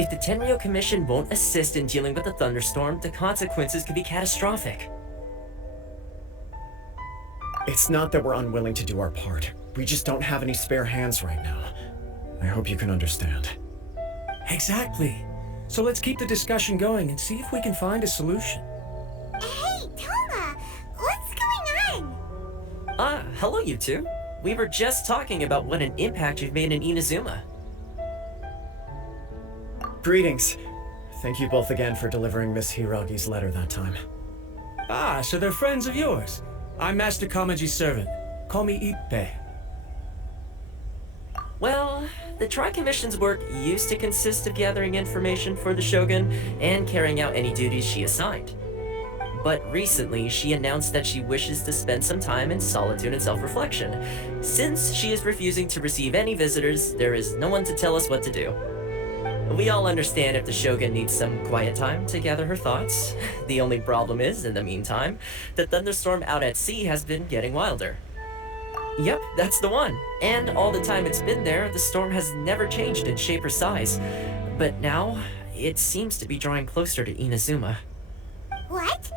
If the Tenryou Commission won't assist in dealing with the thunderstorm, the consequences could be catastrophic. It's not that we're unwilling to do our part. We just don't have any spare hands right now. I hope you can understand. Exactly. So let's keep the discussion going and see if we can find a solution. Hey, Toma! What's going on? Hello you two. We were just talking about what an impact you've made in Inazuma. Greetings. Thank you both again for delivering Miss Hiragi's letter that time. Ah, so they're friends of yours. I'm Master Kamaji's servant. Call me Ippei. Well, the Tri-Commission's work used to consist of gathering information for the Shogun and carrying out any duties she assigned. But recently, she announced that she wishes to spend some time in solitude and self-reflection. Since she is refusing to receive any visitors, there is no one to tell us what to do. We all understand if the Shogun needs some quiet time to gather her thoughts. The only problem is, in the meantime, the thunderstorm out at sea has been getting wilder. Yep, that's the one. And all the time it's been there, the storm has never changed in shape or size. But now, it seems to be drawing closer to Inazuma. What?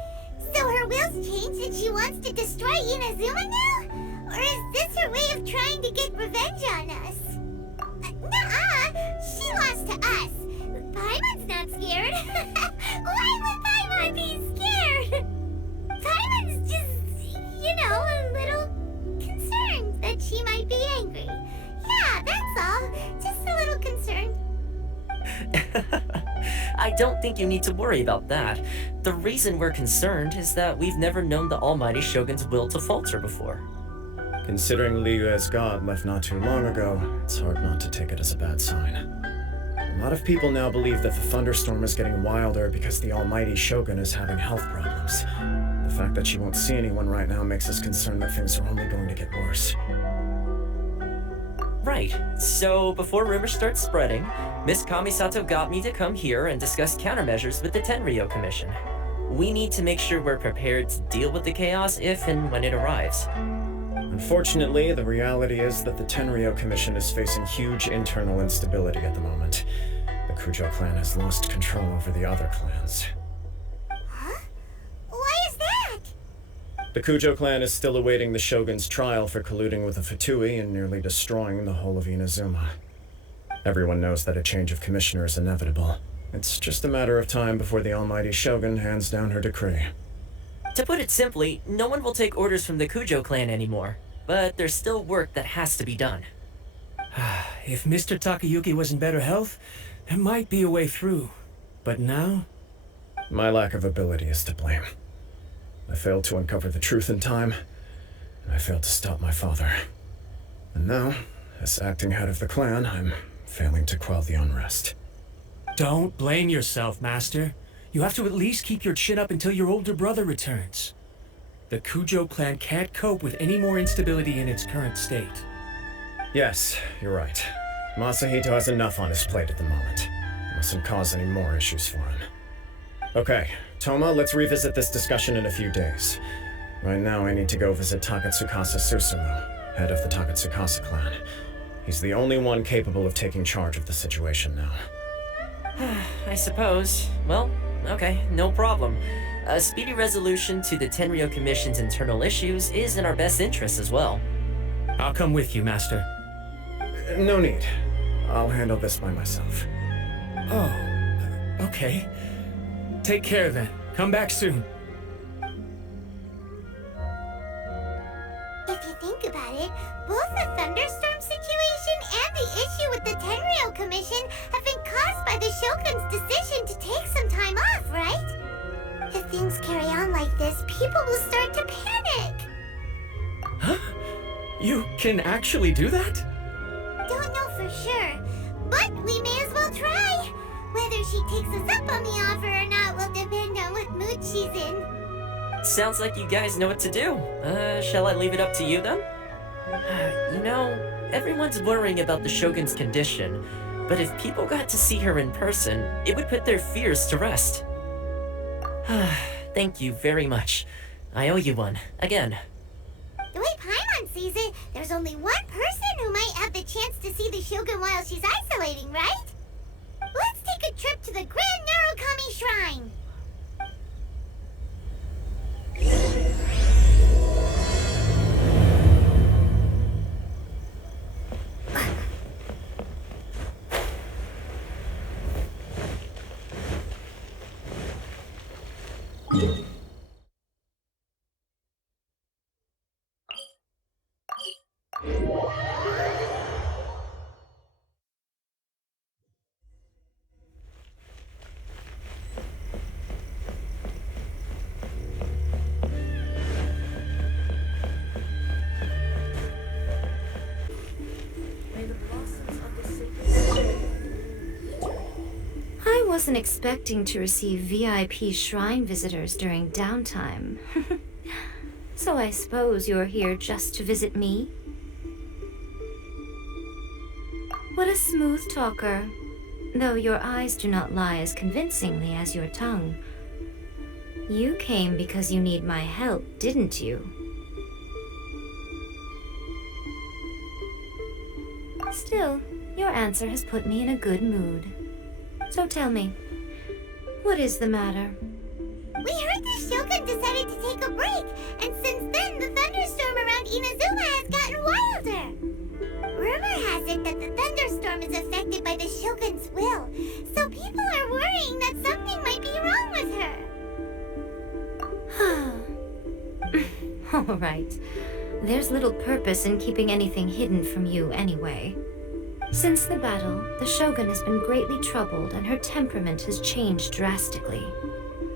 So her will's changed and she wants to destroy Inazuma now? Or is this her way of trying to get revenge on us? Nuh-uh! She lost to us. Paimon's not scared. Why would Paimon be scared? Paimon's just, a little concerned that she might be angry. Yeah, that's all. Just a little concerned. I don't think you need to worry about that. The reason we're concerned is that we've never known the Almighty Shogun's will to falter before. Considering Liyue's god left not too long ago, it's hard not to take it as a bad sign. A lot of people now believe that the thunderstorm is getting wilder because the almighty Shogun is having health problems. The fact that she won't see anyone right now makes us concerned that things are only going to get worse. Right. So, before rumors start spreading, Miss Kamisato got me to come here and discuss countermeasures with the Tenryou Commission. We need to make sure we're prepared to deal with the chaos if and when it arrives. Unfortunately, the reality is that the Tenryou Commission is facing huge internal instability at the moment. The Kujo clan has lost control over the other clans. Huh? Why is that? The Kujo clan is still awaiting the Shogun's trial for colluding with the Fatui and nearly destroying the whole of Inazuma. Everyone knows that a change of commissioner is inevitable. It's just a matter of time before the almighty Shogun hands down her decree. To put it simply, no one will take orders from the Kujo clan anymore, but there's still work that has to be done. If Mr. Takayuki was in better health, there might be a way through. But now? My lack of ability is to blame. I failed to uncover the truth in time, and I failed to stop my father. And now, as acting head of the clan, I'm failing to quell the unrest. Don't blame yourself, Master. You have to at least keep your chin up until your older brother returns. The Kujo clan can't cope with any more instability in its current state. Yes, you're right. Masahito has enough on his plate at the moment. Mustn't cause any more issues for him. Okay, Toma, let's revisit this discussion in a few days. Right now, I need to go visit Takatsukasa Susumu, head of the Takatsukasa clan. He's the only one capable of taking charge of the situation now. I suppose. Well, okay, no problem. A speedy resolution to the Tenryou Commission's internal issues is in our best interest as well. I'll come with you, Master. No need. I'll handle this by myself. Oh, okay. Take care then. Come back soon. If you think about it, both the thunderstorm situation and the issue with the Tenryou Commission have been caused by the Shogun's decision to take some time off, right? If things carry on like this, people will start to panic. Huh? You can actually do that? Don't know for sure, but we may as well try. Whether she takes us up on the offer or not will depend on what mood she's in. Sounds like you guys know what to do. Shall I leave it up to you then? You know, everyone's worrying about the Shogun's condition, but if people got to see her in person, it would put their fears to rest. Thank you very much. I owe you one, again. The way Paimon sees it, there's only one person who might have the chance to see the Shogun while she's isolating, right? Let's take a trip to the Grand Narukami Shrine! I wasn't expecting to receive VIP shrine visitors during downtime. So I suppose you're here just to visit me? What a smooth talker, though your eyes do not lie as convincingly as your tongue. You came because you need my help, didn't you? Still, your answer has put me in a good mood. So tell me, what is the matter? We heard the Shogun decided to take a break, and since then the thunderstorm around Inazuma has gotten wilder. Rumor has it that the thunderstorm is affected by the Shogun's will, so people are worrying that something might be wrong with her. All right. There's little purpose in keeping anything hidden from you anyway. Since the battle, the Shogun has been greatly troubled and her temperament has changed drastically.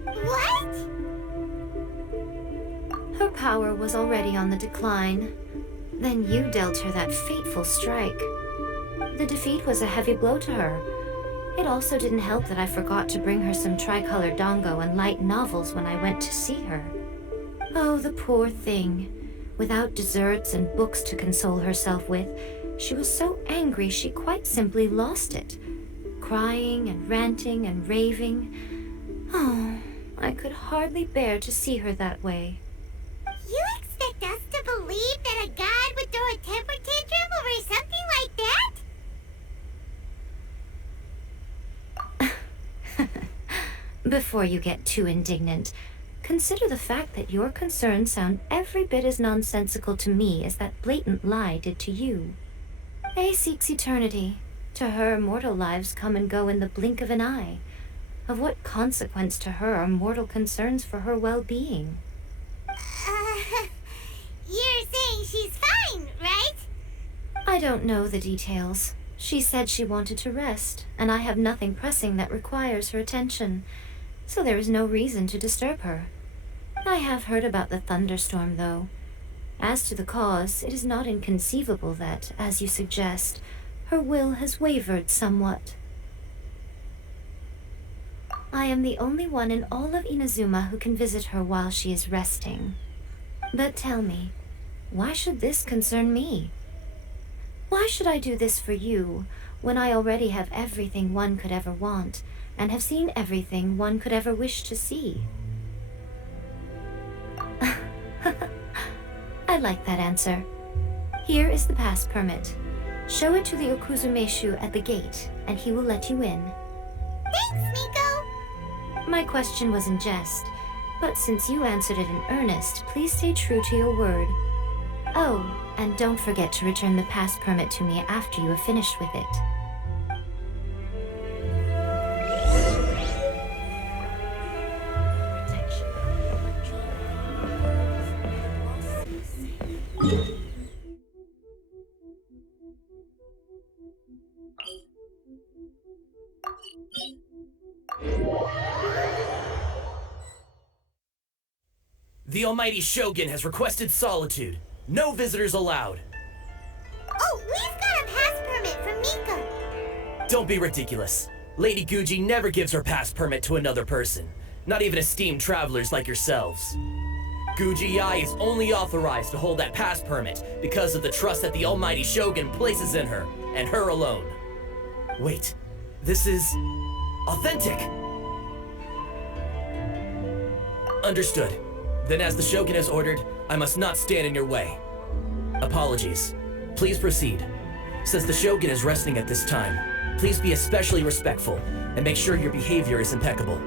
What? Her power was already on the decline. Then you dealt her that fateful strike. The defeat was a heavy blow to her. It also didn't help that I forgot to bring her some tricolor dango and light novels when I went to see her. Oh, the poor thing. Without desserts and books to console herself with, she was so angry she quite simply lost it. Crying and ranting and raving. Oh, I could hardly bear to see her that way. You expect us to believe that a god would throw a temper tantrum over something like that? Before you get too indignant, consider the fact that your concerns sound every bit as nonsensical to me as that blatant lie did to you. Ei seeks eternity. To her, mortal lives come and go in the blink of an eye. Of what consequence to her are mortal concerns for her well-being? You're saying she's fine, right? I don't know the details. She said she wanted to rest, and I have nothing pressing that requires her attention, so there is no reason to disturb her. I have heard about the thunderstorm, though. As to the cause, it is not inconceivable that, as you suggest, her will has wavered somewhat. I am the only one in all of Inazuma who can visit her while she is resting. But tell me, why should this concern me? Why should I do this for you, when I already have everything one could ever want, and have seen everything one could ever wish to see? I like that answer. Here is the pass permit. Show it to the Okuzumeshu at the gate, and he will let you in. Thanks, Miko! My question was in jest, but since you answered it in earnest, please stay true to your word. Oh, and don't forget to return the pass permit to me after you have finished with it. The almighty Shogun has requested solitude. No visitors allowed. Oh, we've got a pass permit from Miko. Don't be ridiculous. Lady Guji never gives her pass permit to another person, not even esteemed travelers like yourselves. Guji Yae is only authorized to hold that pass permit because of the trust that the almighty Shogun places in her, and her alone. Wait, this is authentic! Understood. Then as the Shogun has ordered, I must not stand in your way. Apologies. Please proceed. Since the Shogun is resting at this time, please be especially respectful and make sure your behavior is impeccable.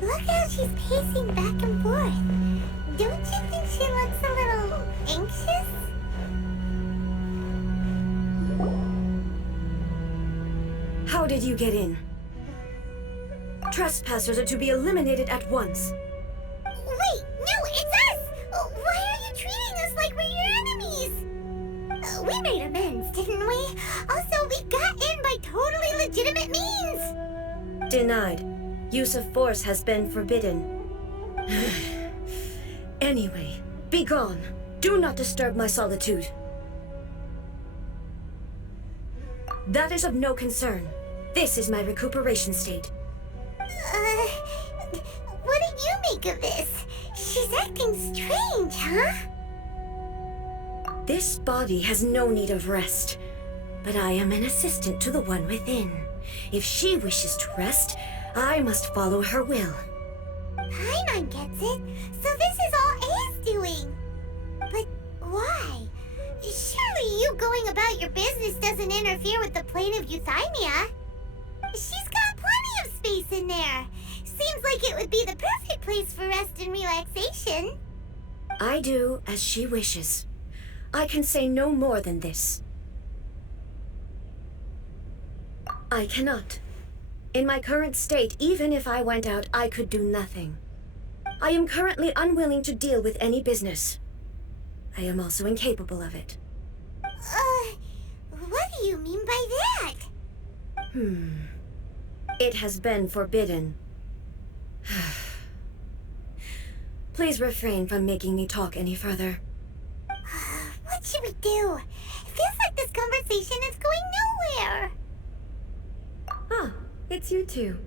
Look how she's pacing back and forth. Don't you think she looks a little anxious? How did you get in? Trespassers are to be eliminated at once. Wait, no, it's us! Why are you treating us like we're your enemies? We made amends, didn't we? Also, we got in by totally legitimate means! Denied. Use of force has been forbidden. Anyway, be gone. Do not disturb my solitude. That is of no concern. This is my recuperation state. What do you make of this? She's acting strange, huh? This body has no need of rest, but I am an assistant to the one within. If she wishes to rest, I must follow her will. Paimon gets it, so this is all Ei's doing. But why? Surely you going about your business doesn't interfere with the plane of Euthymia. She's got plenty of space in there. Seems like it would be the perfect place for rest and relaxation. I do as she wishes. I can say no more than this. I cannot. In my current state, even if I went out, I could do nothing. I am currently unwilling to deal with any business. I am also incapable of it. What do you mean by that? It has been forbidden. Please refrain from making me talk any further. What should we do? It feels like this conversation is going nowhere. Ah, it's you two.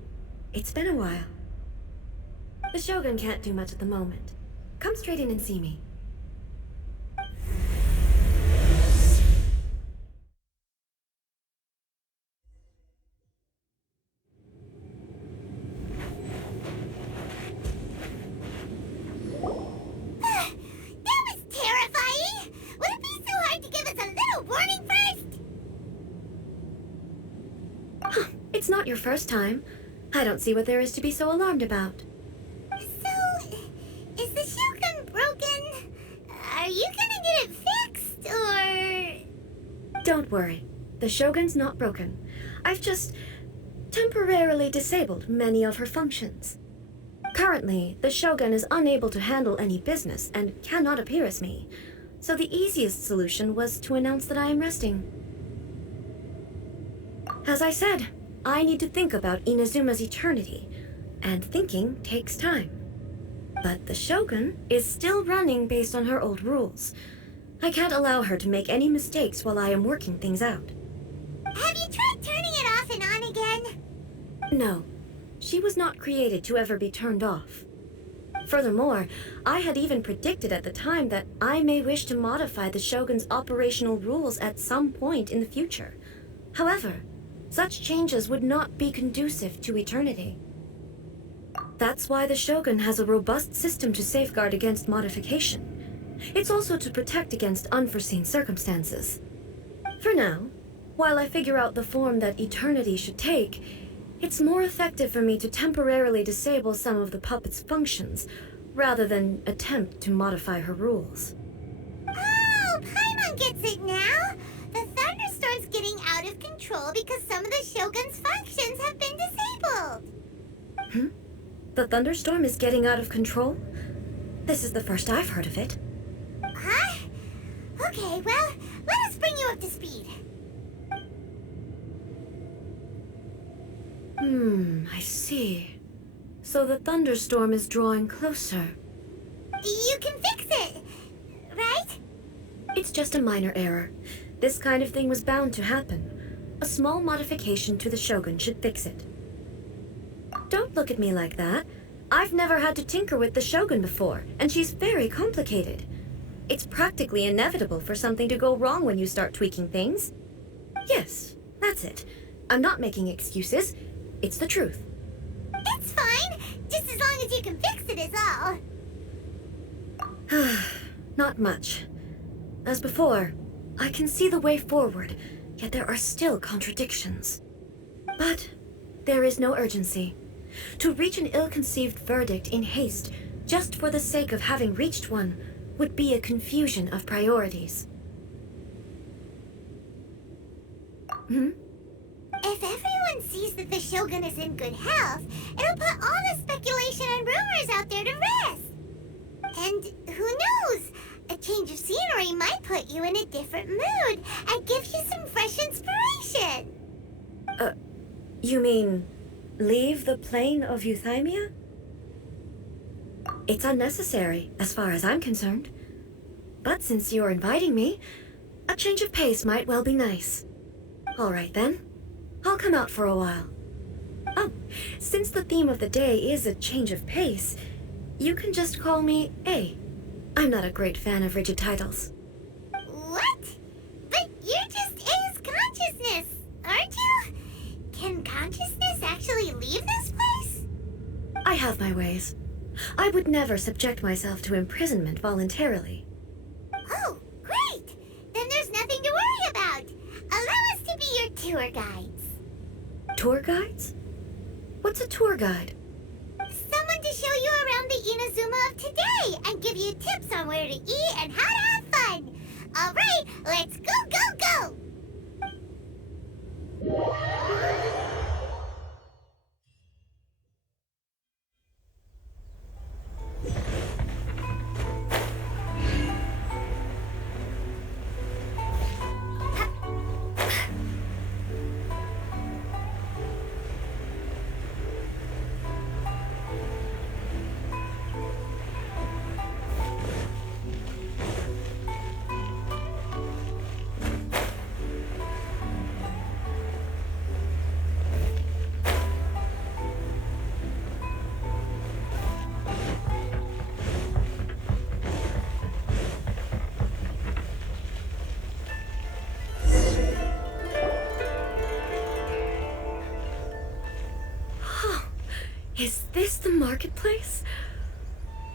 It's been a while. The Shogun can't do much at the moment. Come straight in and see me. That was terrifying! Would it be so hard to give us a little warning first? It's not your first time. I don't see what there is to be so alarmed about. So, is the Shogun broken? Are you gonna get it fixed, or...? Don't worry. The Shogun's not broken. I've just temporarily disabled many of her functions. Currently, the Shogun is unable to handle any business and cannot appear as me. So the easiest solution was to announce that I am resting. As I said, I need to think about Inazuma's eternity, and thinking takes time. But the Shogun is still running based on her old rules. I can't allow her to make any mistakes while I am working things out. Have you tried turning it off and on again? No, she was not created to ever be turned off. Furthermore, I had even predicted at the time that I may wish to modify the Shogun's operational rules at some point in the future. However, such changes would not be conducive to eternity. That's why the Shogun has a robust system to safeguard against modification. It's also to protect against unforeseen circumstances. For now, while I figure out the form that eternity should take, it's more effective for me to temporarily disable some of the puppet's functions, rather than attempt to modify her rules. Oh, Paimon gets it now! The thunderstorm's getting out of control because some of the Shogun's functions have been disabled. The thunderstorm is getting out of control? This is the first I've heard of it. Huh? Okay, well, let us bring you up to speed. I see. So the thunderstorm is drawing closer. You can fix It's just a minor error. This kind of thing was bound to happen. A small modification to the Shogun should fix it. Don't look at me like that. I've never had to tinker with the Shogun before, and she's very complicated. It's practically inevitable for something to go wrong when you start tweaking things. Yes, that's it. I'm not making excuses. It's the truth. It's fine, just as long as you can fix it is all. Not much. As before, I can see the way forward, yet there are still contradictions. But there is no urgency. To reach an ill-conceived verdict in haste, just for the sake of having reached one, would be a confusion of priorities. If everyone sees that the Shogun is in good health, it'll put all the speculation and rumors out there to rest. And who knows? A change of scenery might put you in a different mood and give you some fresh inspiration. You mean leave the plane of Euthymia? It's unnecessary, as far as I'm concerned. But since you're inviting me, a change of pace might well be nice. All right then. I'll come out for a while. Oh, since the theme of the day is a change of pace, you can just call me A. I'm not a great fan of rigid titles. What? But you're just A's consciousness, aren't you? Can consciousness actually leave this place? I have my ways. I would never subject myself to imprisonment voluntarily. Oh, great! Then there's nothing to worry about. Allow us to be your tour guides. Tour guides? What's a tour guide? Someone to show you around the Inazuma of today and give you tips on where to eat and how to have fun. All right, let's go, go, go! Is this the marketplace?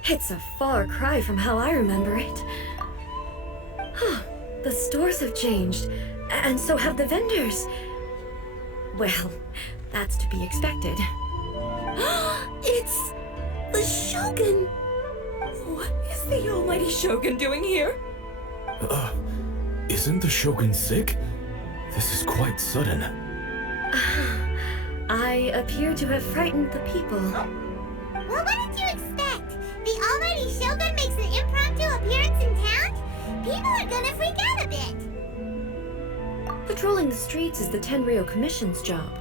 It's a far cry from how I remember it. The stores have changed, and so have the vendors. Well, that's to be expected. It's the Shogun! What is the almighty Shogun doing here? Isn't the Shogun sick? This is quite sudden. I appear to have frightened the people. Well, what did you expect? The almighty Shogun makes an impromptu appearance in town? People are gonna freak out a bit. Patrolling the streets is the Tenryou Commission's job.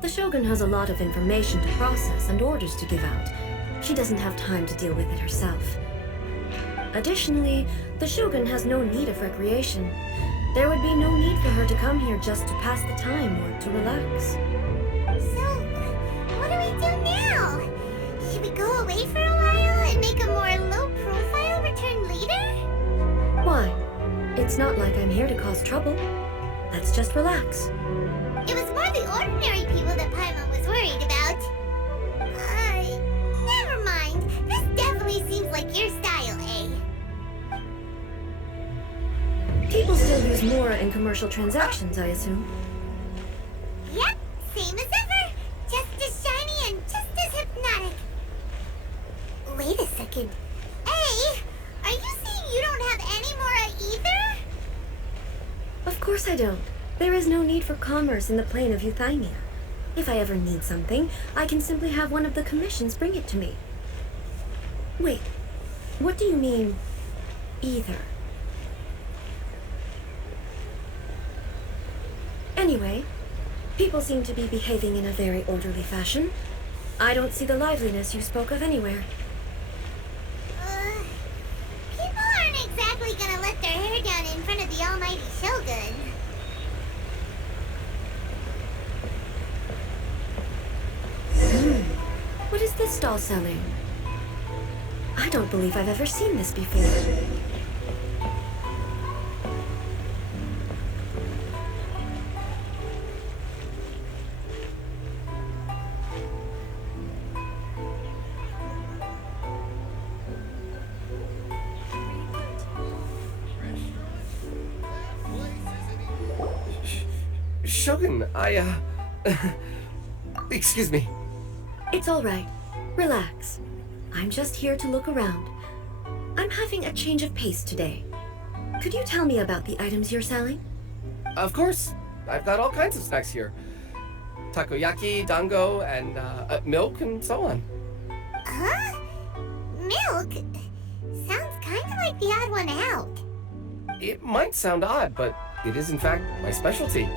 The Shogun has a lot of information to process and orders to give out. She doesn't have time to deal with it herself. Additionally, the Shogun has no need of recreation. There would be no need for her to come here just to pass the time or to relax. So, what do we do now? Should we go away for a while and make a more low-profile return later? Why? It's not like I'm here to cause trouble. Let's just relax. It was more the ordinary people that Paimon was worried about. Never mind. This definitely seems like your style, eh? People still use Mora in commercial transactions, I assume. Yep, same as ever. Just as shiny and just as hypnotic. Wait a second. Hey, are you saying you don't have any Mora either? Of course I don't. There is no need for commerce in the plane of Euthymia. If I ever need something, I can simply have one of the commissions bring it to me. Wait, what do you mean, either? Anyway, people seem to be behaving in a very orderly fashion. I don't see the liveliness you spoke of anywhere. People aren't exactly gonna let their hair down in front almighty Shogun. What is this stall selling? I don't believe I've ever seen this before. Shogun, excuse me. It's all right. Relax. I'm just here to look around. I'm having a change of pace today. Could you tell me about the items you're selling? Of course. I've got all kinds of snacks here. Takoyaki, dango, and milk, and so on. Huh? Milk? Sounds kind of like the odd one out. It might sound odd, but it is in fact my specialty.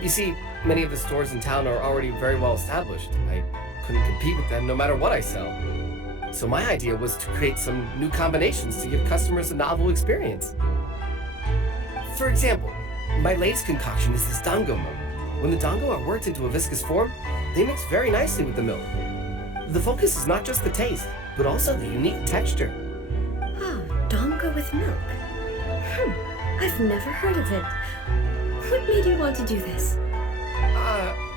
You see, many of the stores in town are already very well established. I couldn't compete with them no matter what I sell. So my idea was to create some new combinations to give customers a novel experience. For example, my latest concoction is this dango milk. When the dango are worked into a viscous form, they mix very nicely with the milk. The focus is not just the taste, but also the unique texture. Ah, dango with milk. I've never heard of it. What made you want to do this?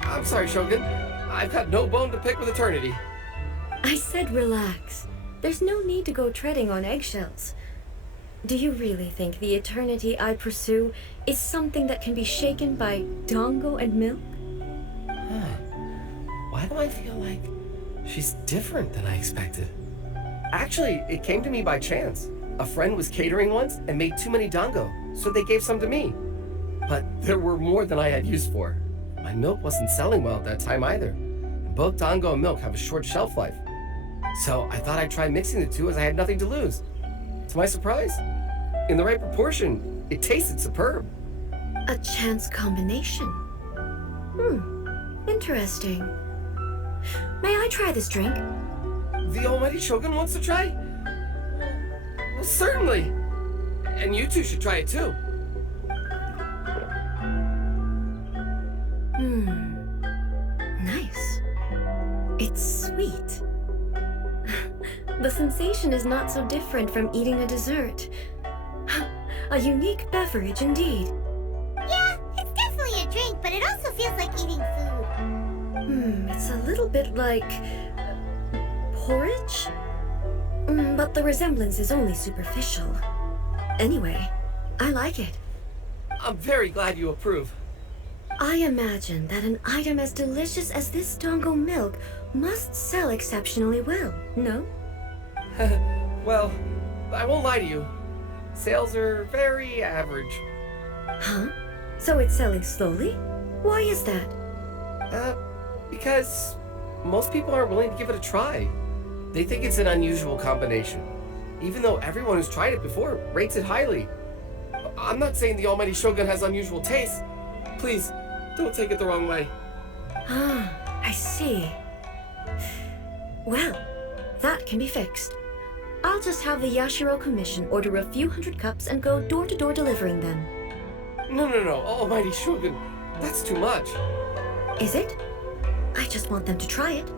I'm sorry, Shogun. I've got no bone to pick with eternity. I said relax. There's no need to go treading on eggshells. Do you really think the eternity I pursue is something that can be shaken by dango and milk? Why do I feel like she's different than I expected? Actually, it came to me by chance. A friend was catering once and made too many dango, so they gave some to me. But there were more than I had use for. My milk wasn't selling well at that time either. And both dango and milk have a short shelf life. So I thought I'd try mixing the two as I had nothing to lose. To my surprise, in the right proportion, it tasted superb. A chance combination. Interesting. May I try this drink? The almighty Shogun wants to try? Well, certainly. And you two should try it too. Nice. It's sweet. The sensation is not so different from eating a dessert. A unique beverage indeed. Yeah, it's definitely a drink, but it also feels like eating food. It's a little bit like porridge? But the resemblance is only superficial. Anyway, I like it. I'm very glad you approve. I imagine that an item as delicious as this dango milk must sell exceptionally well, no? Well, I won't lie to you. Sales are very average. Huh? So it's selling slowly? Why is that? Because most people aren't willing to give it a try. They think it's an unusual combination, even though everyone who's tried it before rates it highly. I'm not saying the almighty Shogun has unusual tastes. Please, don't take it the wrong way. Ah, I see. Well, that can be fixed. I'll just have the Yashiro Commission order a few hundred cups and go door-to-door delivering them. No, almighty Shogun, that's too much. Is it? I just want them to try it.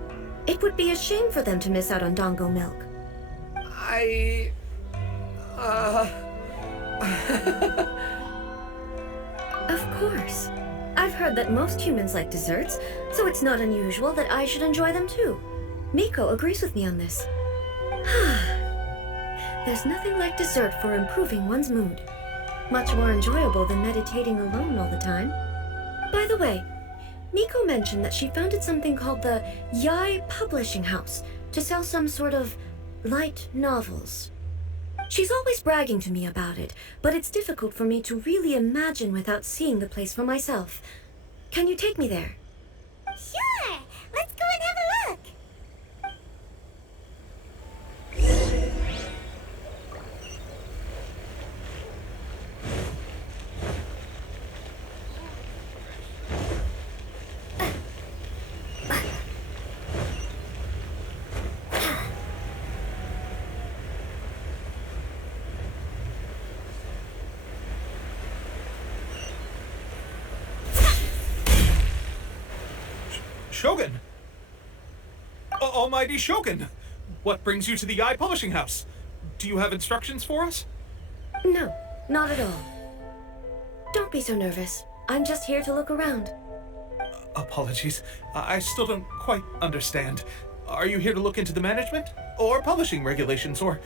It would be a shame for them to miss out on dango milk. Of course. I've heard that most humans like desserts, so it's not unusual that I should enjoy them too. Miko agrees with me on this. There's nothing like dessert for improving one's mood. Much more enjoyable than meditating alone all the time. By the way, Miko mentioned that she founded something called the Yae Publishing House to sell some sort of light novels. She's always bragging to me about it, but it's difficult for me to really imagine without seeing the place for myself. Can you take me there? Sure! Let's go and have a look! Shogun! Almighty Shogun! What brings you to the Yae Publishing House? Do you have instructions for us? No, not at all. Don't be so nervous. I'm just here to look around. Apologies. I still don't quite understand. Are you here to look into the management? Or publishing regulations? Or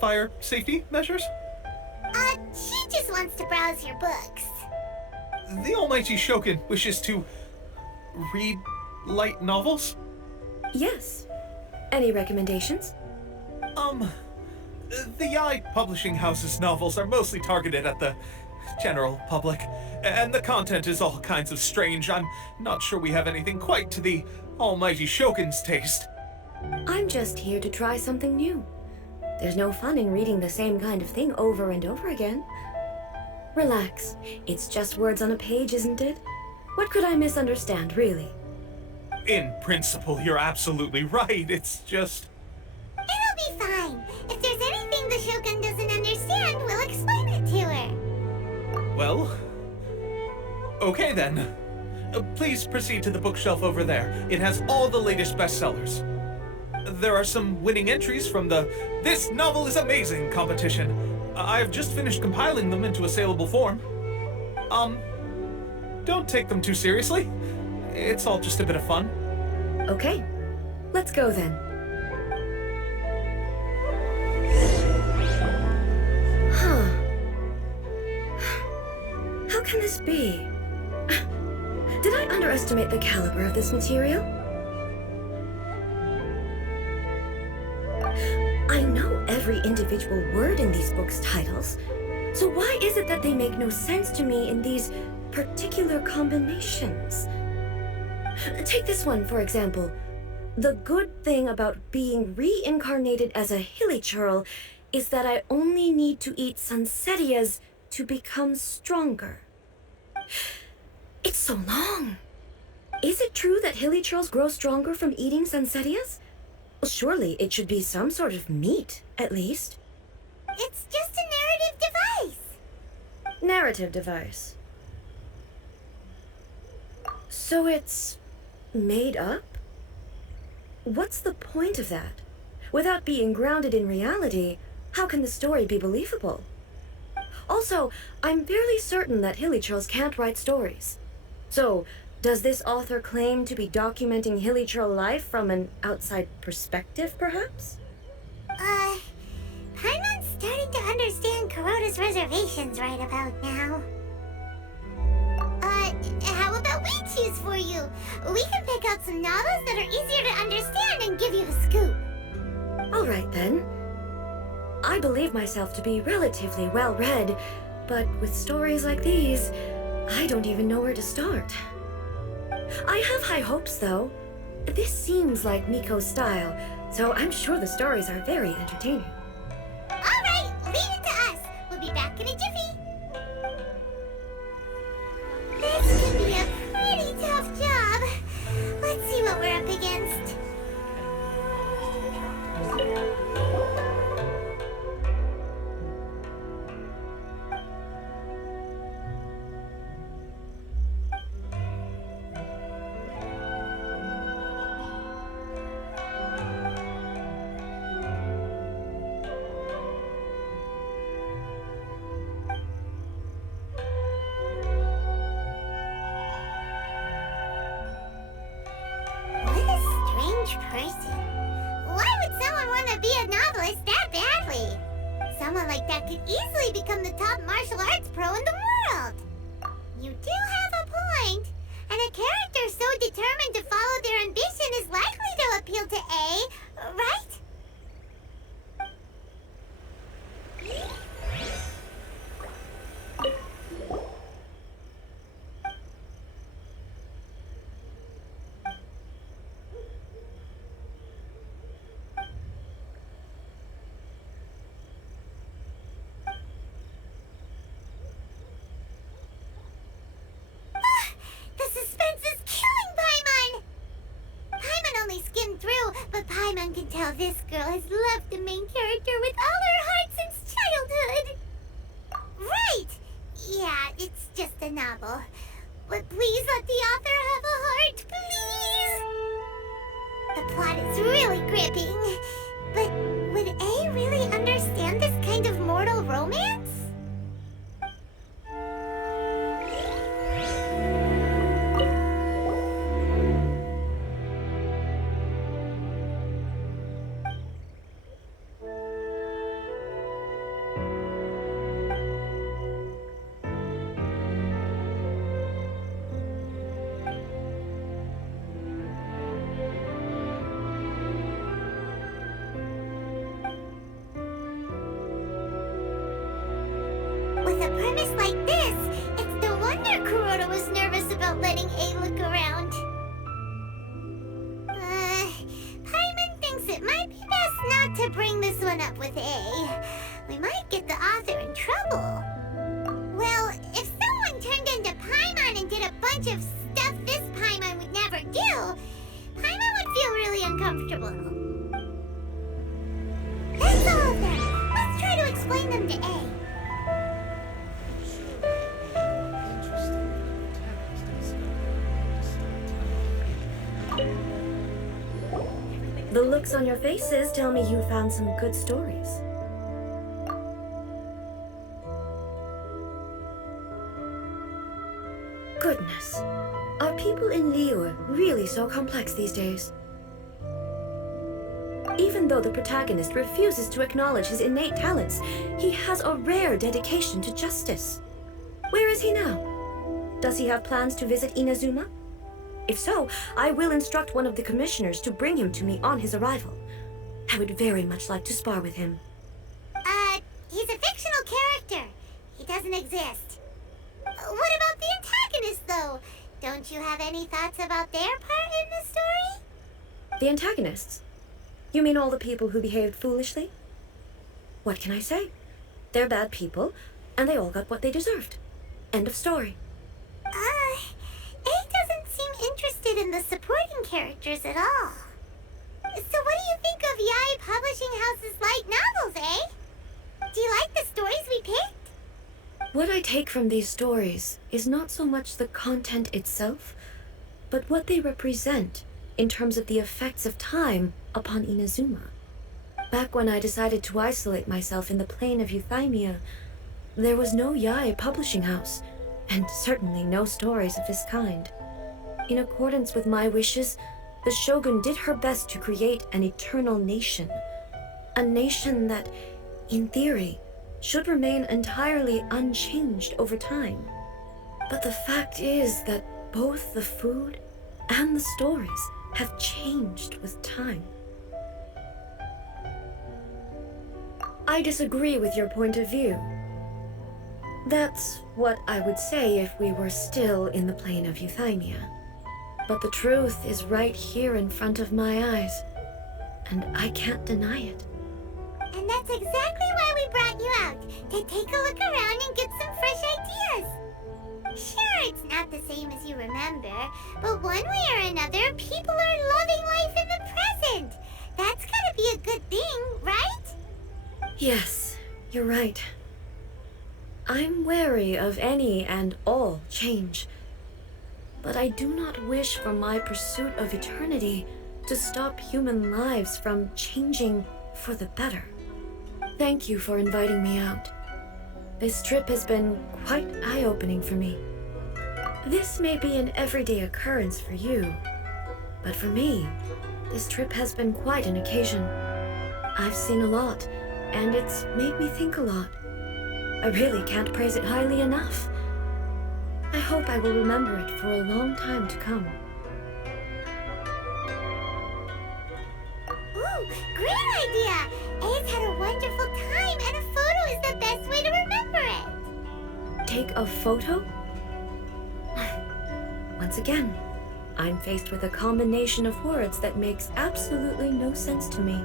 fire safety measures? She just wants to browse your books. The Almighty Shogun wishes to read light novels? Yes. Any recommendations? The Yae Publishing House's novels are mostly targeted at the general public, and the content is all kinds of strange. I'm not sure we have anything quite to the Almighty Shogun's taste. I'm just here to try something new. There's no fun in reading the same kind of thing over and over again. Relax. It's just words on a page, isn't it? What could I misunderstand, really? In principle, you're absolutely right. It's just... It'll be fine. If there's anything the Shogun doesn't understand, we'll explain it to her. Well... okay then. Please proceed to the bookshelf over there. It has all the latest bestsellers. There are some winning entries from the This Novel is Amazing competition. I've just finished compiling them into a saleable form. Don't take them too seriously. It's all just a bit of fun. Okay. Let's go then. Huh. How can this be? Did I underestimate the caliber of this material? I know every individual word in these books' titles, so why is it that they make no sense to me in these particular combinations? Take this one, for example. The good thing about being reincarnated as a hilly churl is that I only need to eat sunsetias to become stronger. It's so long. Is it true that hilly churls grow stronger from eating sunsetias? Well, surely it should be some sort of meat, at least. It's just a narrative device. Narrative device. So it's made up? What's the point of that? Without being grounded in reality, how can the story be believable? Also, I'm fairly certain that hilly churls can't write stories. So, does this author claim to be documenting hilly churl life from an outside perspective, perhaps? Paimon's starting to understand Kuroda's reservations right about now. How about we choose for you? We can pick out some novels that are easier to understand and give you a scoop. All right, then. I believe myself to be relatively well-read, but with stories like these, I don't even know where to start. I have high hopes, though. This seems like Miko's style, so I'm sure the stories are very entertaining. All right, leave it to us. We'll be back in a jiffy. This could be a pretty tough job. Let's see what we're up against. Person. Why would someone want to be a novelist that badly? Someone like that could easily become the top martial arts pro in the world. You do have a point, and a character so determined to follow their ambition is likely to appeal to A, right? But Paimon can tell this girl has loved the main character with all her heart since childhood. Right! Yeah, it's just a novel. But please let the author have a heart, please! plot is really gripping. But would A really understand this kind of mortal romance? With a premise like this, it's no wonder Kuroda was nervous about letting A look around. Paimon thinks it might be best not to bring this one up with A. We might get the author in trouble. Well, if someone turned into Paimon and did a bunch of stuff this Paimon would never do, Paimon would feel really uncomfortable. That's all of them. Let's try to explain them to A. The looks on your faces tell me you found some good stories. Goodness. Are people in Liyue really so complex these days? Even though the protagonist refuses to acknowledge his innate talents, he has a rare dedication to justice. Where is he now? Does he have plans to visit Inazuma? If so, I will instruct one of the commissioners to bring him to me on his arrival. I would very much like to spar with him. He's a fictional character. He doesn't exist. What about the antagonist, though? Don't you have any thoughts about their part in the story? The antagonists? You mean all the people who behaved foolishly? What can I say? They're bad people, and they all got what they deserved. End of story. A doesn't seem interested in the supporting characters at all. So what do you think of Yae Publishing House's light novels, eh? Do you like the stories we picked? What I take from these stories is not so much the content itself, but what they represent in terms of the effects of time upon Inazuma. Back when I decided to isolate myself in the plane of Euthymia, there was no Yae Publishing House, and certainly no stories of this kind. In accordance with my wishes, the Shogun did her best to create an eternal nation. A nation that, in theory, should remain entirely unchanged over time. But the fact is that both the food and the stories have changed with time. I disagree with your point of view. That's what I would say if we were still in the plane of Euthymia. But the truth is right here in front of my eyes, and I can't deny it. And that's exactly why we brought you out, to take a look around and get some fresh ideas. Sure, it's not the same as you remember, but one way or another, people are loving life in the present. That's gotta be a good thing, right? Yes, you're right. I'm wary of any and all change, but I do not wish for my pursuit of eternity to stop human lives from changing for the better. Thank you for inviting me out. This trip has been quite eye-opening for me. This may be an everyday occurrence for you, but for me, this trip has been quite an occasion. I've seen a lot, and it's made me think a lot. I really can't praise it highly enough. I hope I will remember it for a long time to come. Ooh, great idea! A's had a wonderful time, and a photo is the best way to remember it. Take a photo? Once again, I'm faced with a combination of words that makes absolutely no sense to me.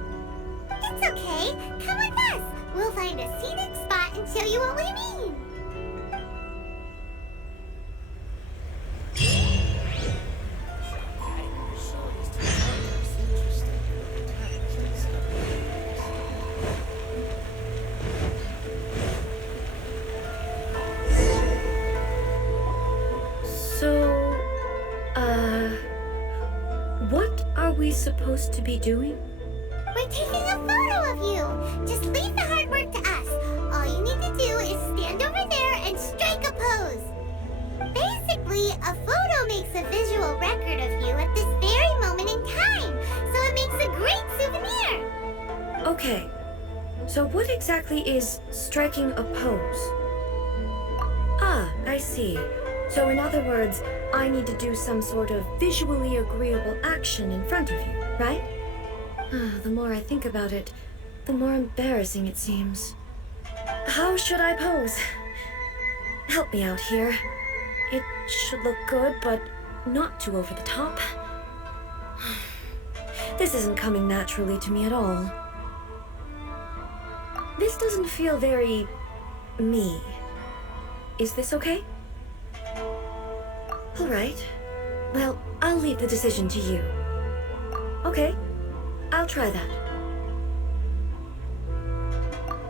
It's okay. Come with us. We'll find a scenic spot and show you what we mean. So, what are we supposed to be doing? We're taking a photo of you. Just leave the hard work to us. All you need to do is stand over there and strike a pose. Basically, a photo makes a visual record of you at this very moment in time, so it makes a great souvenir. Okay, so what exactly is striking a pose? Ah, I see. So in other words, I need to do some sort of visually agreeable action in front of you, right? The more I think about it, the more embarrassing it seems. How should I pose? Help me out here. It should look good, but not too over the top. This isn't coming naturally to me at all. This doesn't feel very me. Is this okay? All right. Well, I'll leave the decision to you. Okay, I'll try that.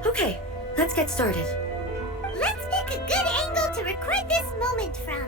Okay, let's get started. Let's pick a good angle to record this moment from.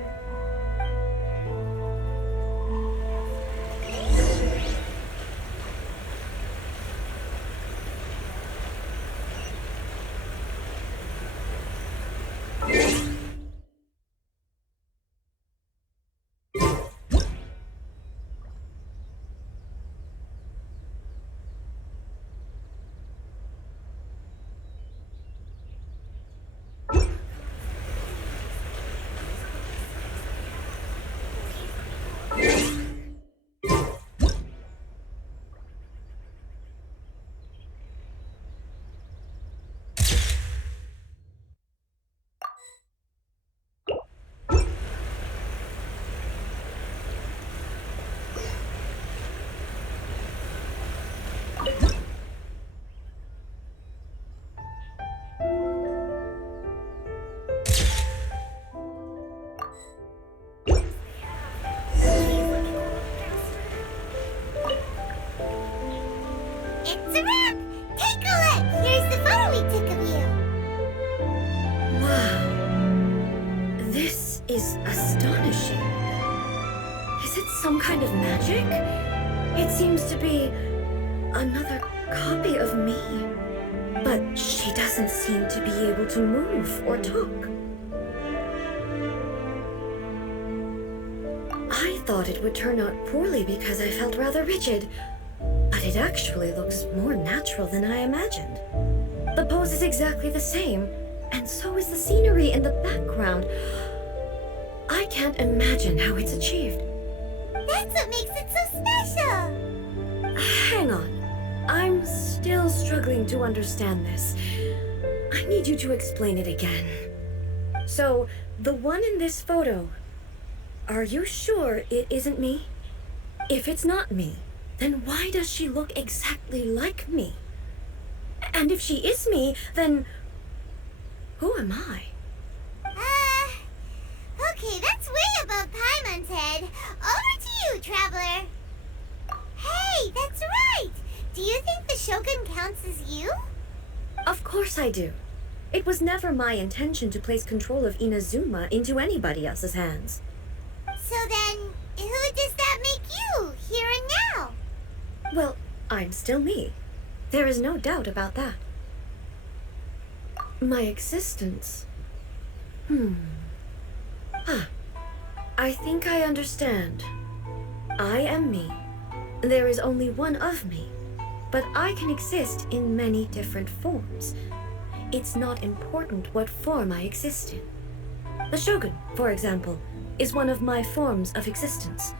It's a wrap! Take a look! Here's the photo we took of you! Wow. This is astonishing. Is it some kind of magic? It seems to be another copy of me. But she doesn't seem to be able to move or talk. I thought it would turn out poorly because I felt rather rigid. But it actually looks more natural than I imagined. The pose is exactly the same, and so is the scenery in the background. I can't imagine how it's achieved. That's what makes it so special! Hang on. I'm still struggling to understand this. I need you to explain it again. So, the one in this photo, are you sure it isn't me? If it's not me, then why does she look exactly like me? And if she is me, then who am I? Okay, that's way above Paimon's head. Over to you, Traveler. Hey, that's right! Do you think the Shogun counts as you? Of course I do. It was never my intention to place control of Inazuma into anybody else's hands. So then, who does that make you, here and now? Well, I'm still me. There is no doubt about that. My existence. I think I understand. I am me. There is only one of me, but I can exist in many different forms. It's not important what form I exist in. The Shogun, for example, is one of my forms of existence.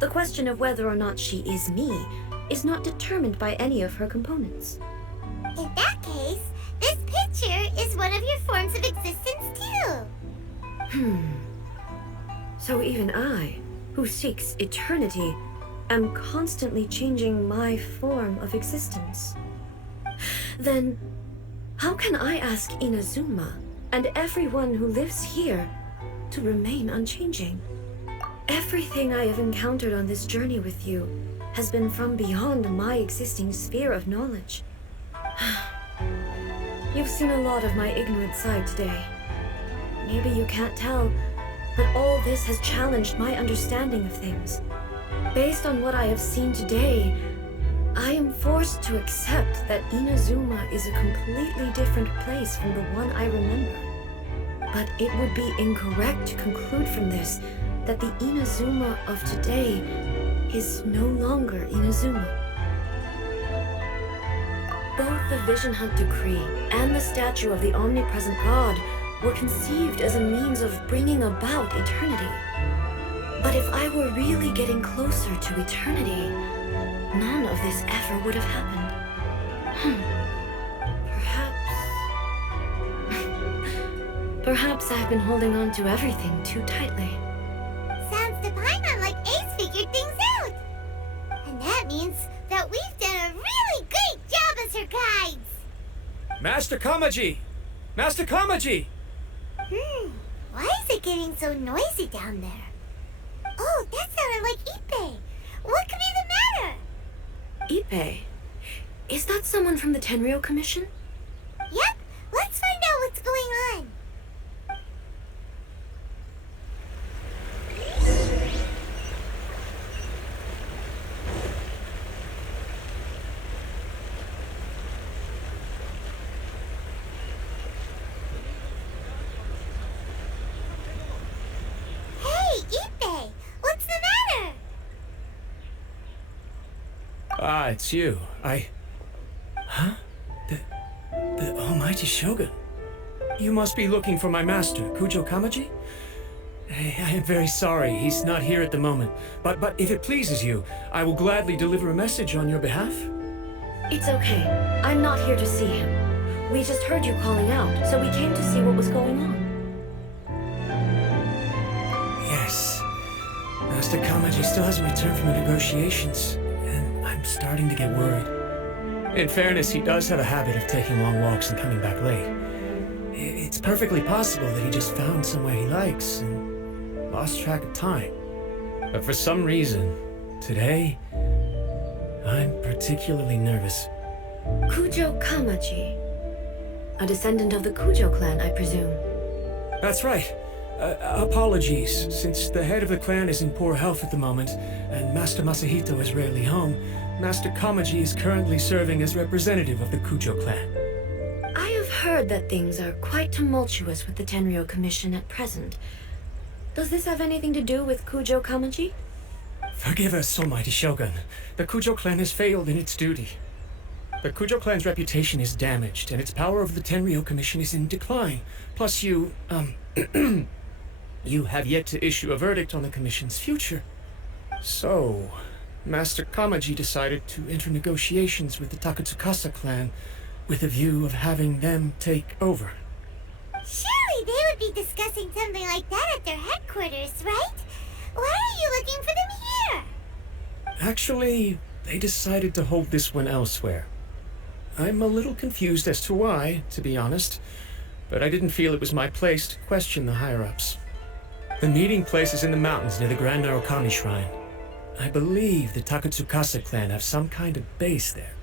The question of whether or not she is me is not determined by any of her components. In that case, this picture is one of your forms of existence too. So even I, who seeks eternity, am constantly changing my form of existence. Then, how can I ask Inazuma and everyone who lives here to remain unchanging? Everything I have encountered on this journey with you has been from beyond my existing sphere of knowledge. You've seen a lot of my ignorant side today. Maybe you can't tell, but all this has challenged my understanding of things. Based on what I have seen today, I am forced to accept that Inazuma is a completely different place from the one I remember. But it would be incorrect to conclude from this that the Inazuma of today is no longer Inazuma. Both the Vision Hunt Decree and the statue of the omnipresent God were conceived as a means of bringing about eternity. But if I were really getting closer to eternity, none of this ever would have happened. Perhaps I've been holding on to everything too tightly. Sounds to Paimon like Ace figured things out. And that means that we've done a really great job as her guides. Master Kamaji! Master Kamaji! Why is it getting so noisy down there? Oh, that sounded like Ippei. What could be the matter? Ippei? Is that someone from the Tenryou Commission? Yep, let's find out what's going on. Hey, Ippei, what's the matter? Ah, it's you. Huh? The almighty Shogun. You must be looking for my master, Kujo Kamaji? I am very sorry, he's not here at the moment. But if it pleases you, I will gladly deliver a message on your behalf. It's okay. I'm not here to see him. We just heard you calling out, so we came to see what was going on. Yes. Master Kamaji still hasn't returned from the negotiations, and I'm starting to get worried. In fairness, he does have a habit of taking long walks and coming back late. It's perfectly possible that he just found somewhere he likes and lost track of time. But for some reason, today, I'm particularly nervous. Kujo Kamaji. A descendant of the Kujo clan, I presume. That's right. Apologies, since the head of the clan is in poor health at the moment, and Master Masahito is rarely home, Master Kamaji is currently serving as representative of the Kujo clan. I have heard that things are quite tumultuous with the Tenryou Commission at present. Does this have anything to do with Kujo Kamaji? Forgive us, almighty Shogun. The Kujo clan has failed in its duty. The Kujo clan's reputation is damaged, and its power over the Tenryou Commission is in decline. Plus you have yet to issue a verdict on the Commission's future. So, Master Kamaji decided to enter negotiations with the Takatsukasa clan with a view of having them take over. Surely they would be discussing something like that at their headquarters, right? Why are you looking for them here? Actually, they decided to hold this one elsewhere. I'm a little confused as to why, to be honest, but I didn't feel it was my place to question the higher-ups. The meeting place is in the mountains near the Grand Narukami Shrine. I believe the Takatsukasa clan have some kind of base there.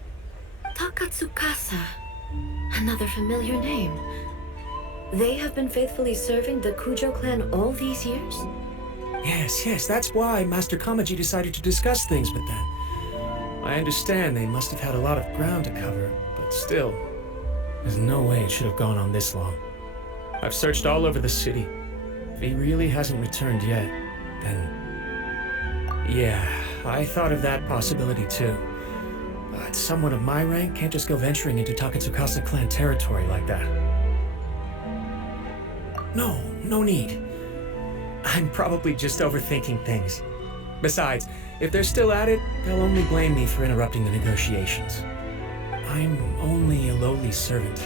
Takatsukasa. Another familiar name. They have been faithfully serving the Kujo clan all these years? Yes, that's why Master Kamaji decided to discuss things with them. I understand they must have had a lot of ground to cover, but still, there's no way it should have gone on this long. I've searched all over the city. If he really hasn't returned yet, then... yeah, I thought of that possibility too. But someone of my rank can't just go venturing into Takatsukasa clan territory like that. No need. I'm probably just overthinking things. Besides, if they're still at it, they'll only blame me for interrupting the negotiations. I'm only a lowly servant.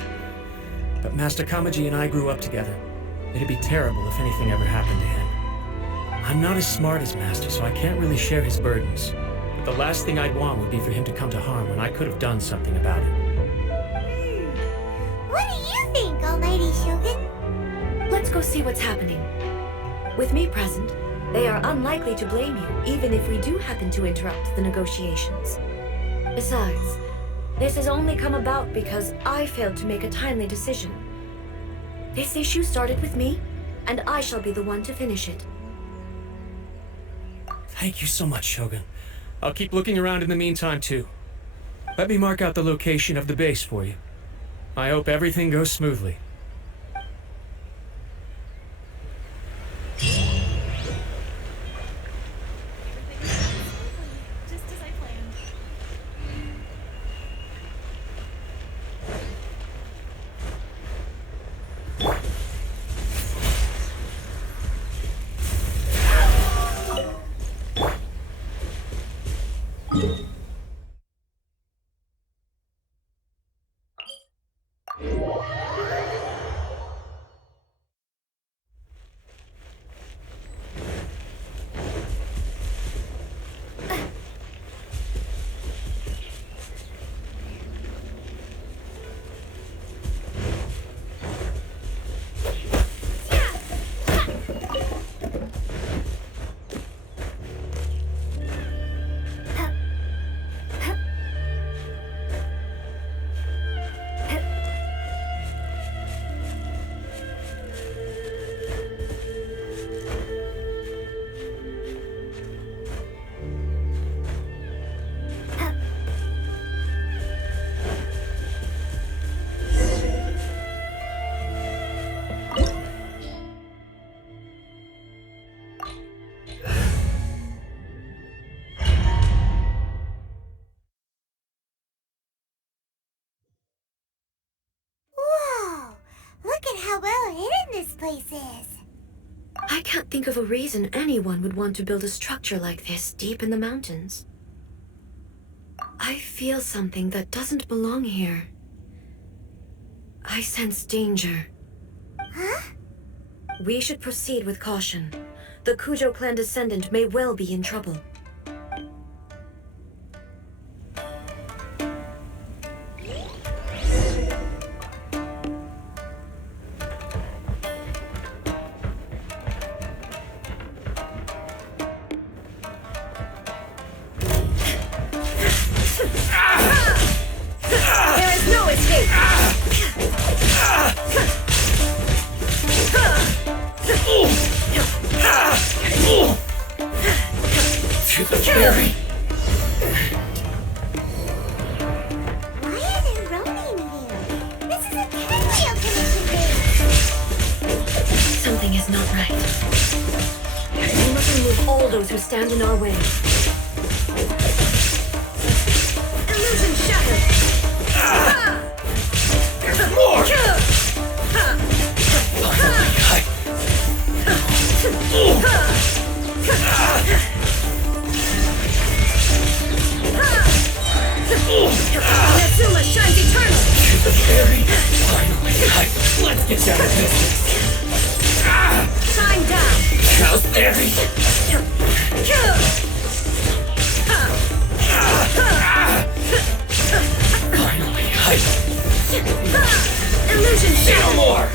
But Master Kamaji and I grew up together. It'd be terrible if anything ever happened to him. I'm not as smart as Master, so I can't really share his burdens. But the last thing I'd want would be for him to come to harm when I could have done something about it. What do you think, Almighty Shogun? Let's go see what's happening. With me present, they are unlikely to blame you, even if we do happen to interrupt the negotiations. Besides, this has only come about because I failed to make a timely decision. This issue started with me, and I shall be the one to finish it. Thank you so much, Shogun. I'll keep looking around in the meantime, too. Let me mark out the location of the base for you. I hope everything goes smoothly. How well hidden this place is. I can't think of a reason anyone would want to build a structure like this deep in the mountains. I feel something that doesn't belong here. I sense danger. Huh? We should proceed with caution. The Kujo clan descendant may well be in trouble. Stand in our way. Illusion shattered! There's more! Natsuma shines eternal! To the fairy! Finally! Let's get down to business! Shine down! How's fairy? Finally, illusion say no more!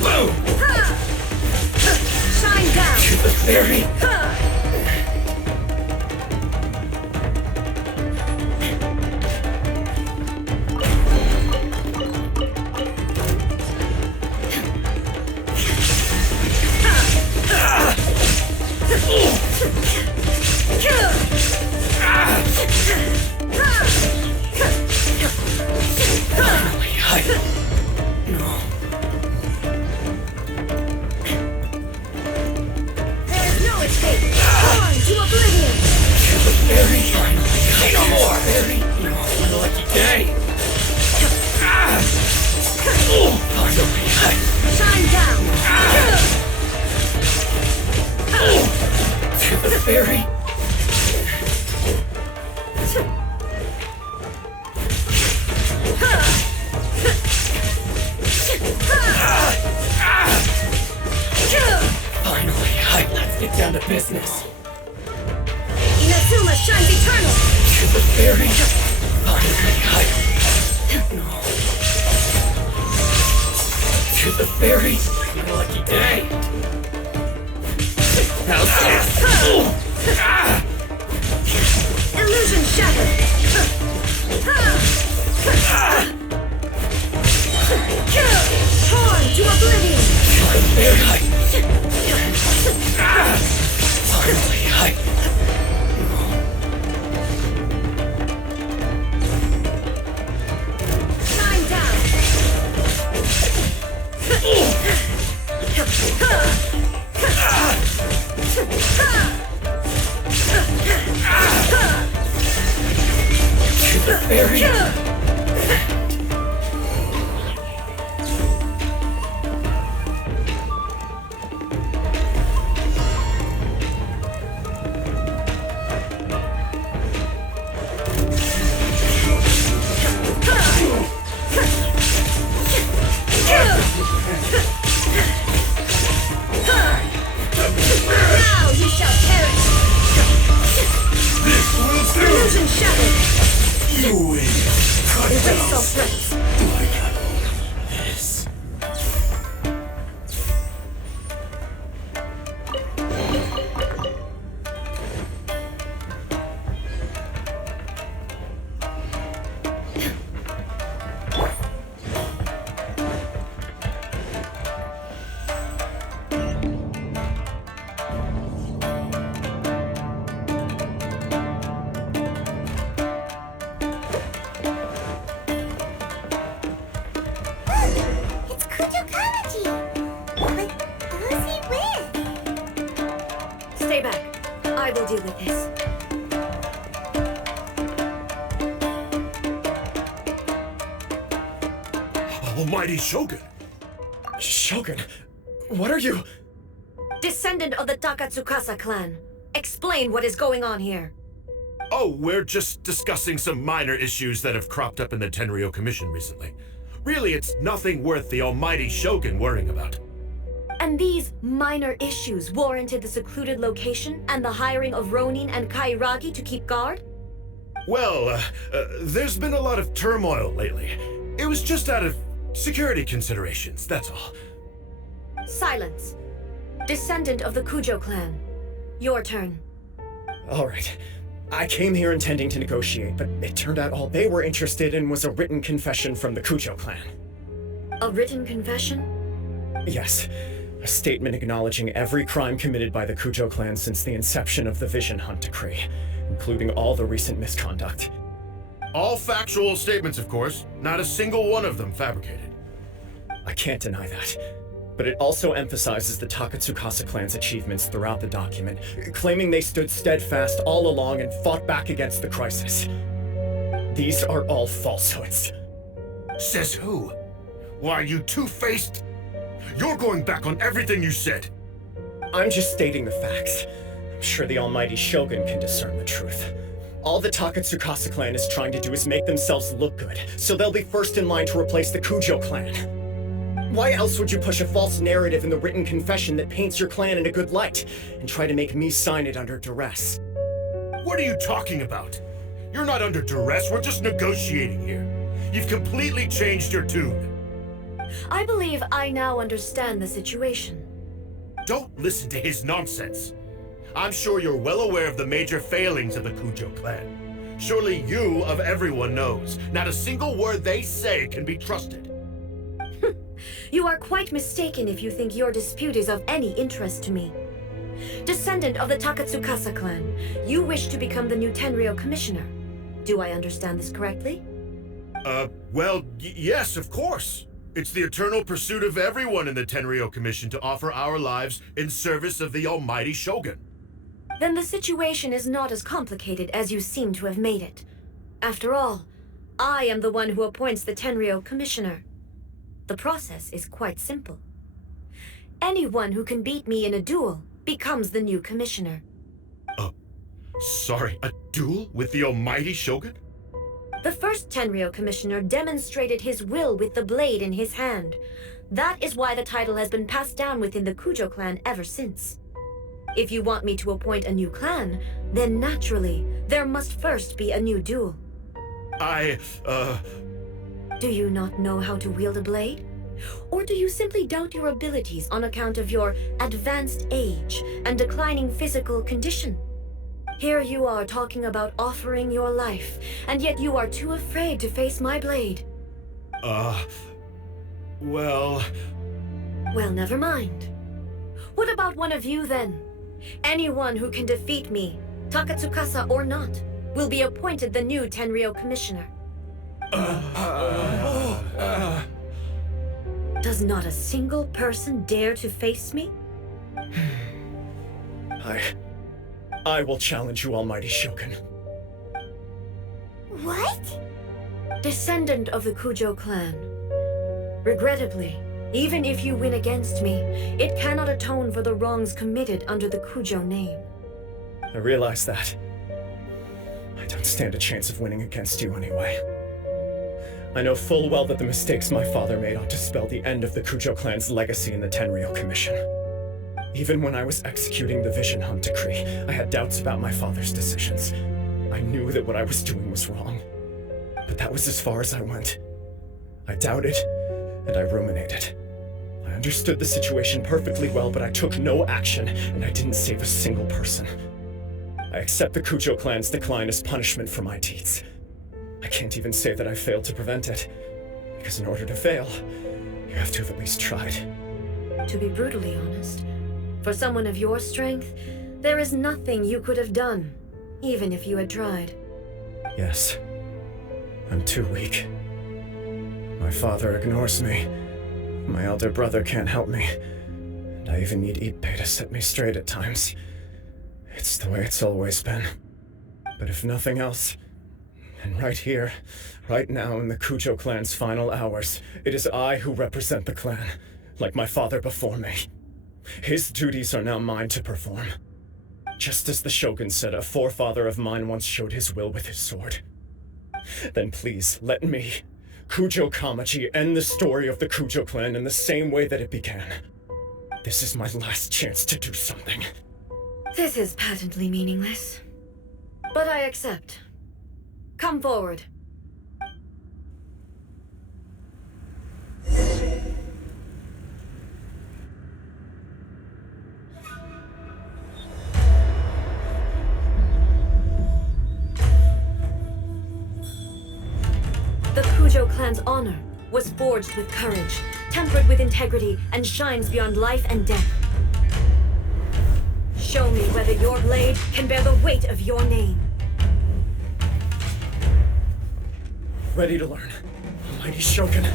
Boom! Shine down! To the fairy! Face off threats. This. It's Kujokawaji! But who's he with? Stay back. I will deal with this. Almighty Shogun! Shogun, what are you? Descendant of the Takatsukasa clan. Explain what is going on here. Oh, we're just discussing some minor issues that have cropped up in the Tenryou Commission recently. Really, it's nothing worth the almighty Shogun worrying about. And these minor issues warranted the secluded location and the hiring of Ronin and Kairagi to keep guard? Well, there's been a lot of turmoil lately. It was just out of security considerations, that's all. Silence. Descendant of the Kujo clan. Your turn. All right. I came here intending to negotiate, but it turned out all they were interested in was a written confession from the Kujo clan. A written confession? Yes. A statement acknowledging every crime committed by the Kujo clan since the inception of the Vision Hunt Decree, including all the recent misconduct. All factual statements, of course. Not a single one of them fabricated. I can't deny that. But it also emphasizes the Takatsukasa clan's achievements throughout the document, claiming they stood steadfast all along and fought back against the crisis. These are all falsehoods. Says who? Why, you two-faced? You're going back on everything you said. I'm just stating the facts. I'm sure the almighty Shogun can discern the truth. All the Takatsukasa clan is trying to do is make themselves look good, so they'll be first in line to replace the Kujo clan. Why else would you push a false narrative in the written confession that paints your clan in a good light, and try to make me sign it under duress? What are you talking about? You're not under duress, we're just negotiating here. You've completely changed your tune. I believe I now understand the situation. Don't listen to his nonsense. I'm sure you're well aware of the major failings of the Kujo clan. Surely you, of everyone, knows. Not a single word they say can be trusted. You are quite mistaken if you think your dispute is of any interest to me. Descendant of the Takatsukasa clan, you wish to become the new Tenryou commissioner. Do I understand this correctly? Well, yes, of course. It's the eternal pursuit of everyone in the Tenryou Commission to offer our lives in service of the almighty Shogun. Then the situation is not as complicated as you seem to have made it. After all, I am the one who appoints the Tenryou commissioner. The process is quite simple. Anyone who can beat me in a duel becomes the new commissioner. Sorry, a duel with the almighty Shogun? The first Tenryou commissioner demonstrated his will with the blade in his hand. That is why the title has been passed down within the Kujo clan ever since. If you want me to appoint a new clan, then naturally, there must first be a new duel. Do you not know how to wield a blade? Or do you simply doubt your abilities on account of your advanced age and declining physical condition? Here you are talking about offering your life, and yet you are too afraid to face my blade. Well, never mind. What about one of you then? Anyone who can defeat me, Takatsukasa or not, will be appointed the new Tenryou commissioner. Does not a single person dare to face me? I will challenge you, almighty Shogun. What? Descendant of the Kujo clan. Regrettably, even if you win against me, it cannot atone for the wrongs committed under the Kujo name. I realize that. I don't stand a chance of winning against you anyway. I know full well that the mistakes my father made ought to spell the end of the Kujo clan's legacy in the Tenryou Commission. Even when I was executing the Vision Hunt Decree, I had doubts about my father's decisions. I knew that what I was doing was wrong. But that was as far as I went. I doubted, and I ruminated. I understood the situation perfectly well, but I took no action, and I didn't save a single person. I accept the Kujo clan's decline as punishment for my deeds. I can't even say that I failed to prevent it, because in order to fail, you have to have at least tried. To be brutally honest, for someone of your strength, there is nothing you could have done, even if you had tried. Yes. I'm too weak. My father ignores me. My elder brother can't help me. And I even need Ippei to set me straight at times. It's the way it's always been. But if nothing else, and right here, right now in the Kujo clan's final hours, it is I who represent the clan, like my father before me. His duties are now mine to perform. Just as the Shogun said, a forefather of mine once showed his will with his sword. Then please, let me, Kujo Kamaji, end the story of the Kujo clan in the same way that it began. This is my last chance to do something. This is patently meaningless. But I accept. Come forward. The Kujo clan's honor was forged with courage, tempered with integrity, and shines beyond life and death. Show me whether your blade can bear the weight of your name. Ready to learn. Mighty Shogun.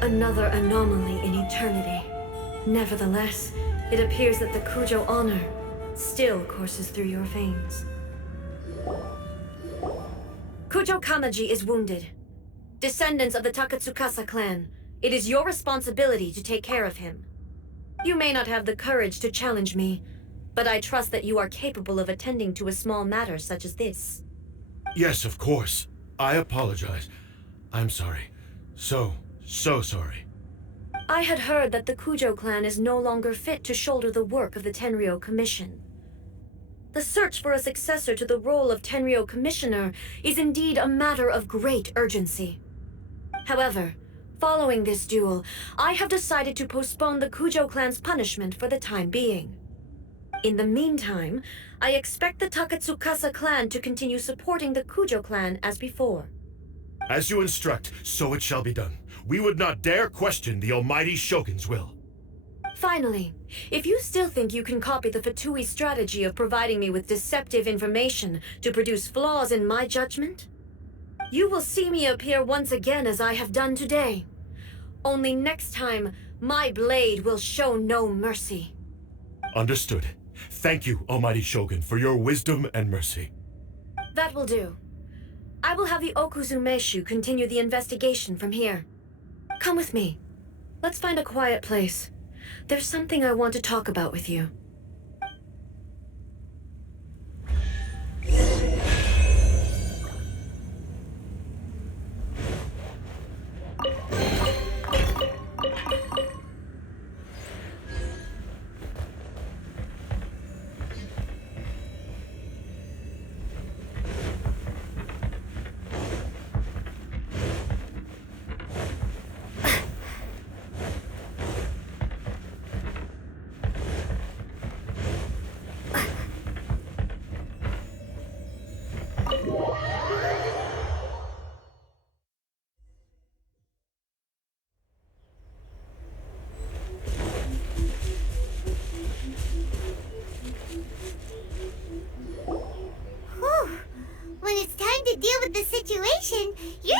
Another anomaly in eternity. Nevertheless, it appears that the Kujo honor still courses through your veins. Kujo Kamaji is wounded. Descendants of the Takatsukasa clan, it is your responsibility to take care of him. You may not have the courage to challenge me, but I trust that you are capable of attending to a small matter such as this. Yes, of course. I apologize. I'm sorry. So sorry. I had heard that the Kujo clan is no longer fit to shoulder the work of the Tenryou Commission. The search for a successor to the role of Tenryou Commissioner is indeed a matter of great urgency. However, following this duel, I have decided to postpone the Kujo clan's punishment for the time being. In the meantime, I expect the Takatsukasa clan to continue supporting the Kujo clan as before. As you instruct, so it shall be done. We would not dare question the almighty Shogun's will. Finally, if you still think you can copy the Fatui strategy of providing me with deceptive information to produce flaws in my judgment, you will see me appear once again as I have done today. Only next time, my blade will show no mercy. Understood. Thank you, almighty Shogun, for your wisdom and mercy. That will do. I will have the Okuzumeshu continue the investigation from here. Come with me. Let's find a quiet place. There's something I want to talk about with you.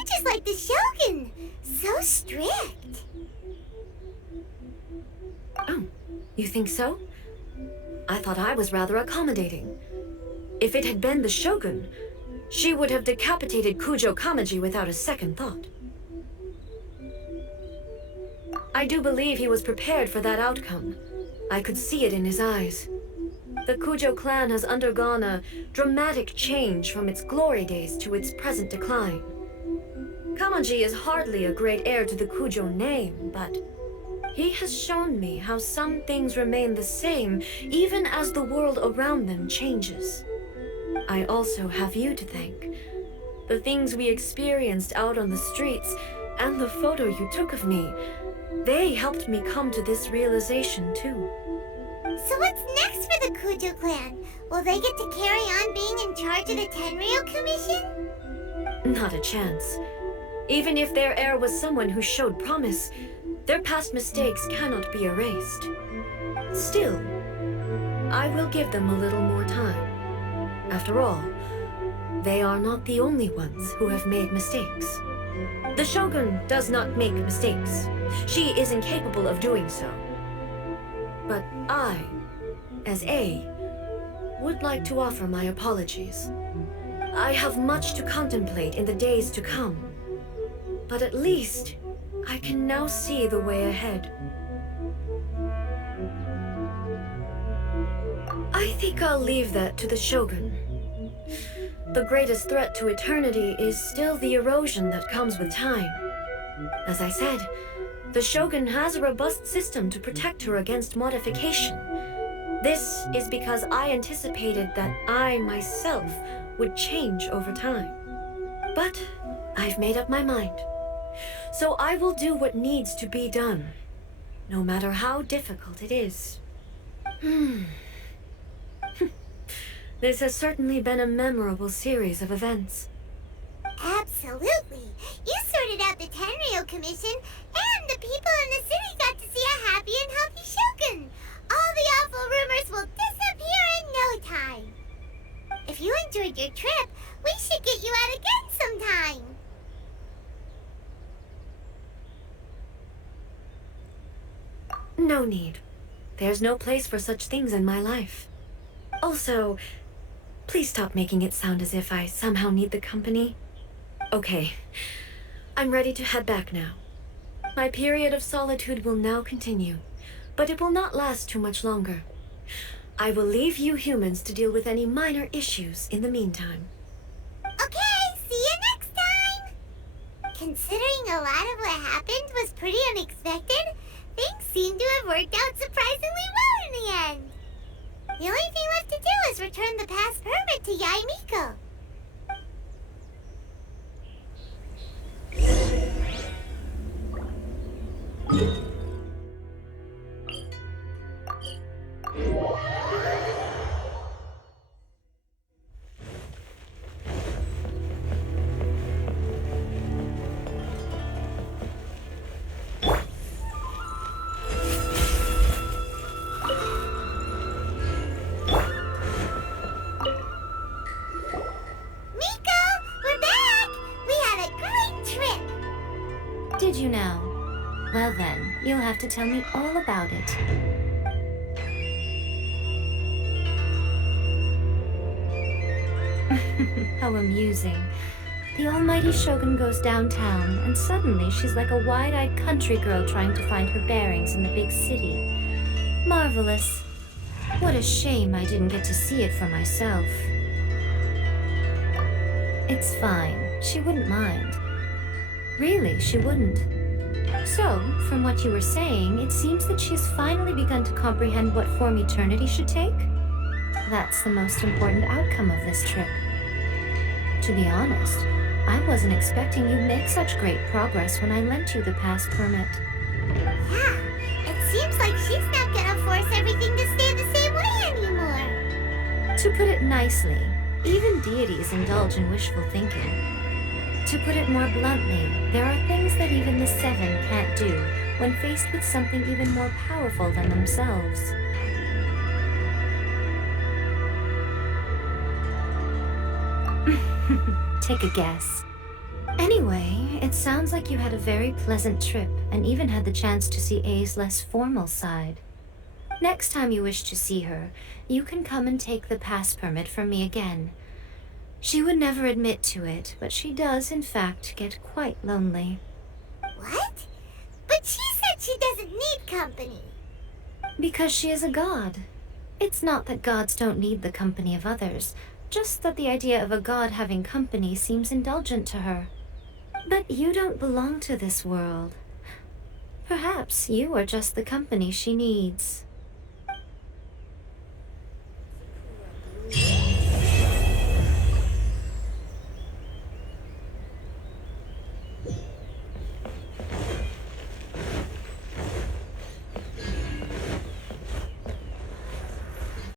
just like the Shogun. So strict. Oh, you think so? I thought I was rather accommodating. If it had been the Shogun, she would have decapitated Kujo Kamaji without a second thought. I do believe he was prepared for that outcome. I could see it in his eyes. The Kujo clan has undergone a dramatic change from its glory days to its present decline. Kamaji is hardly a great heir to the Kujo name, but he has shown me how some things remain the same even as the world around them changes. I also have you to thank. The things we experienced out on the streets and the photo you took of me, they helped me come to this realization too. So what's next for the Kujo clan? Will they get to carry on being in charge of the Tenryou Commission? Not a chance. Even if their heir was someone who showed promise, their past mistakes cannot be erased. Still, I will give them a little more time. After all, they are not the only ones who have made mistakes. The Shogun does not make mistakes. She is incapable of doing so. But I, as Ei, would like to offer my apologies. I have much to contemplate in the days to come, but at least I can now see the way ahead. I think I'll leave that to the Shogun. The greatest threat to eternity is still the erosion that comes with time. As I said, the Shogun has a robust system to protect her against modification. This is because I anticipated that I myself would change over time. But I've made up my mind. So I will do what needs to be done, no matter how difficult it is. This has certainly been a memorable series of events. Absolutely. You sorted out the Tenryou Commission, and the people in the city got to see a happy and healthy Shogun. All the awful rumors will disappear in no time. If you enjoyed your trip, we should get you out again sometime. No need. There's no place for such things in my life. Also, please stop making it sound as if I somehow need the company. Okay, I'm ready to head back now. My period of solitude will now continue, but it will not last too much longer. I will leave you humans to deal with any minor issues in the meantime. Okay, see you next time! Considering a lot of what happened was pretty unexpected, things seem to have worked out surprisingly well in the end. The only thing left to do is return the past permit to Yae Miko. Did you now? Well then, you'll have to tell me all about it. How amusing. The almighty Shogun goes downtown, and suddenly she's like a wide-eyed country girl trying to find her bearings in the big city. Marvelous. What a shame I didn't get to see it for myself. It's fine. She wouldn't mind. Really, she wouldn't. So, from what you were saying, it seems that she's finally begun to comprehend what form eternity should take? That's the most important outcome of this trip. To be honest, I wasn't expecting you'd make such great progress when I lent you the pass permit. Yeah, it seems like she's not gonna force everything to stay the same way anymore. To put it nicely, even deities indulge in wishful thinking. To put it more bluntly, there are things that even the Seven can't do when faced with something even more powerful than themselves. Take a guess. Anyway, it sounds like you had a very pleasant trip and even had the chance to see Ei's less formal side. Next time you wish to see her, you can come and take the pass permit from me again. She would never admit to it, but she does, in fact, get quite lonely. What? But she said she doesn't need company. Because she is a god. It's not that gods don't need the company of others, just that the idea of a god having company seems indulgent to her. But you don't belong to this world. Perhaps you are just the company she needs.